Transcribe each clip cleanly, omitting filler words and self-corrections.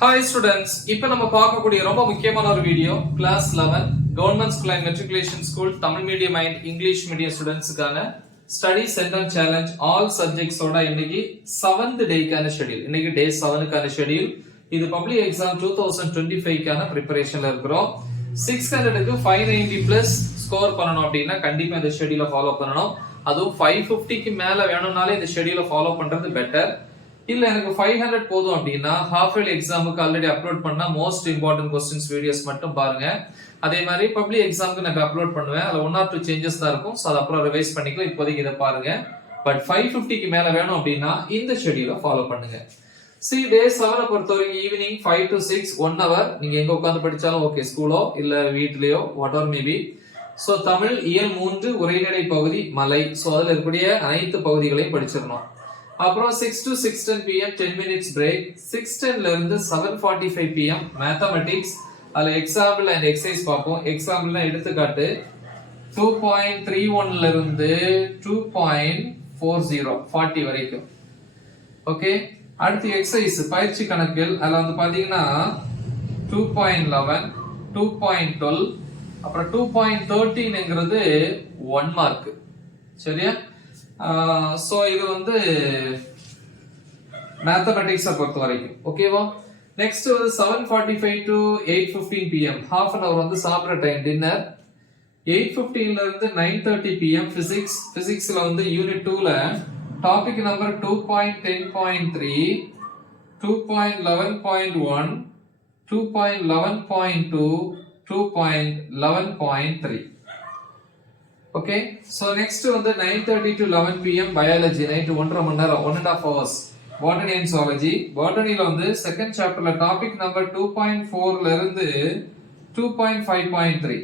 Hi students, இப்போ நம்ம பார்க்கக்கூடிய ரொம்ப முக்கியமான ஒரு video class 11 government school and matriculation school Tamil medium and English medium ஸ்டூடெண்ட்ஸ்க்கான ஸ்டடி சென்டர் சேலஞ்ச் ஆல் சப்ஜெக்ட்ஸோட இன்னைக்கு 7th டேக்கான ஷெட்யூல். இன்னைக்கு டே 7க்கான ஷெட்யூல். இது பப்ளிக் எக்ஸாம் 2025க்கான ப்ரிப்பரேஷன்ல இருக்கிறோம். 600க்கு 590 பிளஸ் ஸ்கோர் பண்ணனும் அப்படினா கண்டிப்பா இந்த ஷெட்யூலை ஃபாலோ பண்ணனும். அதுவும் 550க்கு மேல வேணும்னாலே இந்த ஷெட்யூலை ஃபாலோ பண்றது பெட்டர். இல்ல எனக்கு 500 போதும் அப்படின்னா ஹாஃப் இயர்லி எக்ஸாமுக்கு ஆல்ரெடி அப்லோட் பண்ண மோஸ்ட் இம்பார்ட்டன்ட் क्वेश्चंस வீடியோஸ் மட்டும் பாருங்க. அதே மாதிரி பப்ளிக் எக்ஸாமுக்கு நான் அப்லோட் பண்ணுவேன். அதுல 1 or 2 சேஞ்சஸ் தான் இருக்கும். சோ அத அப்புறம் ரிவைஸ் பண்ணிக்கலாம். இப்போதைக்கு இத பாருங்க. பட் 550க்கு மேல வேணும் அப்படின்னா இந்த ஷெட்யூலை ஃபாலோ பண்ணுங்க. See டே 7 பொறுத்தவரைக்கும் ஈவினிங் 5 to 6 1 hour நீங்க எங்க உட்கார்ந்து படிச்சாலும் ஓகே, ஸ்கூலோ இல்ல வீட்லயோ whatever maybe. சோ தமிழ் இயல் 3 உரைநடை பகுதி மலை. சோ அதுல இருக்கக்கூடிய அனைத்து பகுதிகளையும் படிச்சிரணும். அப்புறம் 6 to 6:10 pm 10 minutes break. 6:10 ல இருந்து 7:45 pm mathematics. அதுல எக்ஸாம்பிள் அண்ட் எக்ஸசைஸ் பார்ப்போம். எக்ஸாம்பிள்னா எடுத்துக்காட்டு 2.31 ல இருந்து 2.40 40 வரைக்கும். ஓகே, அடுத்து எக்ஸசைஸ் பயிற்சி கணக்கில் அதுல வந்து பாத்தீங்கன்னா 2.11 2.12 அப்புறம் 2.13ங்கிறது 1 மார்க். சரியா? சோ இது வந்து மேத்தமேட்டிக்ஸ் பொறுத்த வரைக்கும் ஓகேவா. நெக்ஸ்ட் வந்து 7:45 to 8:15 pm half an hour வந்து சாப்பிடுற டைம் டின்னர். 8:15 ல இருந்து 9:30 pm பிசிக்ஸ்ல வந்து யூனிட் 2 ல topic number 2.10.3 2.11.1 2.11.2 2.11.3. Okay, so next வந்து 9:30 to 11 pm biology night 1.5 மணி நேரம் 1.5 hours. Botany and zoology. Botanyல வந்து செகண்ட் சாப்டர்ல டாபிக் நம்பர் 2.4 ல இருந்து 2.5.3.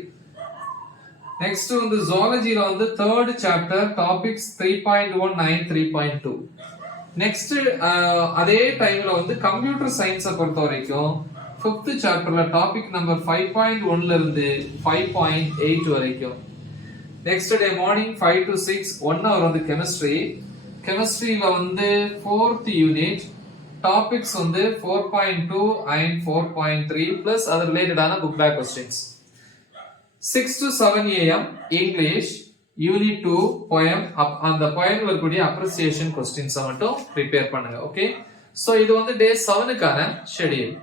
நெக்ஸ்ட் வந்து zoologyல வந்து தேர்ட் சாப்டர் டாபிக்ஸ் 3.19 3.2. நெக்ஸ்ட் அதே டைம்ல வந்து கம்ப்யூட்டர் சயின்ஸை பொறுத்த வரைக்கும் 5th சாப்டர்ல டாபிக் நம்பர் 5.1 ல இருந்து 5.8 வரைக்கும். Next day morning 5 to 6 1 hour வந்து கெமிஸ்ட்ரியில வந்து 4th யூனிட் டாபிக்ஸ் வந்து 4.2 and 4.3 பிளஸ் அது ரிலேட்டடான book back questions. 6 to 7 am English unit 2 poem. அந்த போயம்ல இருக்கக்கூடிய அப்ரிசியேஷன் क्वेश्चंस மட்டும் ப்ரிப்பேர் பண்ணுங்க. ஓகே, சோ இது வந்து டே 7க்கான ஷெட்யூல்.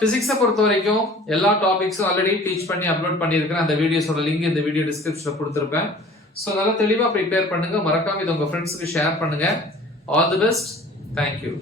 பிசிக்ஸை பொறுத்த வரைக்கும் எல்லா டாபிக்ஸும் ஆல்ரெடி டீச் பண்ணி அப்லோட் பண்ணியிருக்கிறேன். அந்த வீடியோஸோட லிங்க் இந்த வீடியோ டிஸ்கிரிப்ஷன்ல கொடுத்துருப்பேன். ஸோ நல்லா தெளிவாக ப்ரிப்பேர் பண்ணுங்க. மறக்காம இதை உங்க ஃப்ரெண்ட்ஸுக்கு ஷேர் பண்ணுங்க. All the best. தேங்க்யூ.